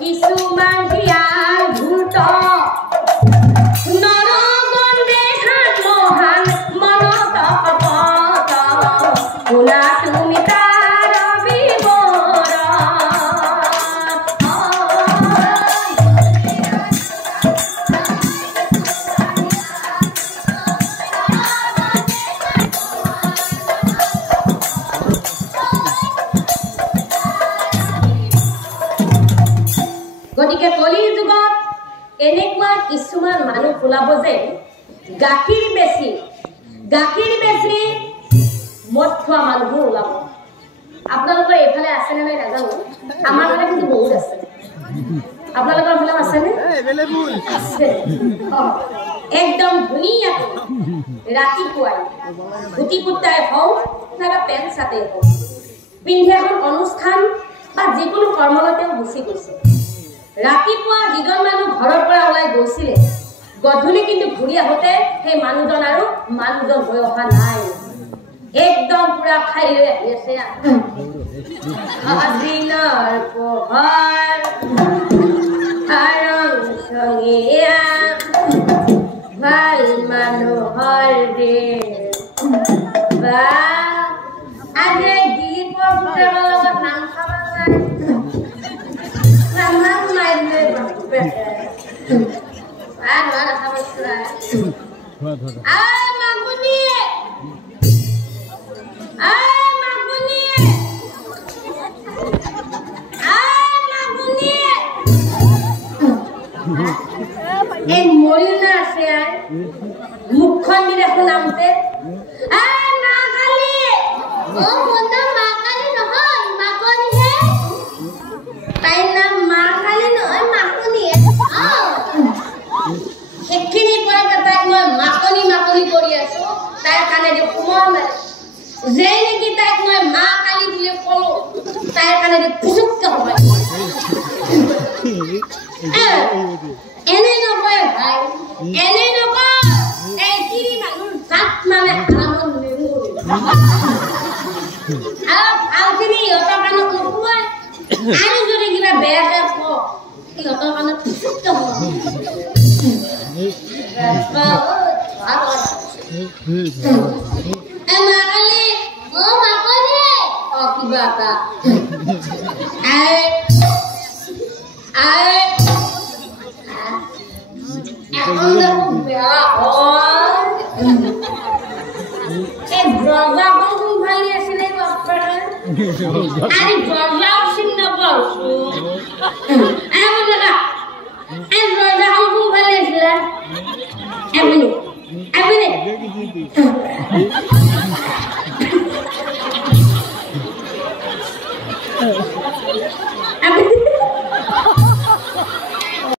কিছুমান হিয়াল ভূত নৰগন্ধে হাত মহান মনত কপট শুনা তুমি তাৰ গতিকে কলিৰ যুগত এনেকুৱা কিছুমান মানুহ ওলাব যে গাখীৰ বেছি মদ খোৱা মানুহ ওলাব আপোনালোকৰ এইফালে আছে নে নাই নাজানো আমাৰ ফালে কিন্তু বহুত আছে আপোনালোকৰ ফালে আছে নে এভেইলেবল আছে একদম ধুনীয়া ৰাতিপুৱাই গুটি কুটাই হওক নাইবা পেন চাতে হওক পিন্ধি এখন অনুষ্ঠান বা যিকোনো কৰ্মলতে গুচি গৈছে ৰাতিপুৱা যিজন মানুহ ঘৰৰ পৰা ওলাই গৈছিলে গধূলি কিন্তু ঘূৰি আহোঁতে সেই মানুহজন আৰু মানুহজন হৈ অহা নাই একদম পুৰা খাই লৈ আহি আছে আজিনৰ পোহৰ আৰং সঙীয়া ভাল মানুহৰ দেশ বা আজি দিলীপৰ পুতেকৰ লগত নাম খাব যায় Mamang main deh, ada sama surat. Mangkuni, molina saya, mukhan ni dekho namte. Makali, oh bunda makali nohoi, makoni hai. Taina makali nohoi, makoni hai. Ekini pora kata moi makoni kori aso, tai kane de kumon na. Zeni kita moi makali bile polo, tai kane de pusuk ka hoy. Ene no boy bhai, ene no boy. Ei tiri manun sat mane haramon nemu. Al kini ota kanu kuai. Ani jodi kira beya ka ko. Ota kanu pusuk ka hoy. Makali, oh makoni. Oh kibata. Aku dah berak. Georgia pun bhai asile apa? Ari Georgia sing na basu. Apa kata? Georgia pun bhai asile. Abine. Abine.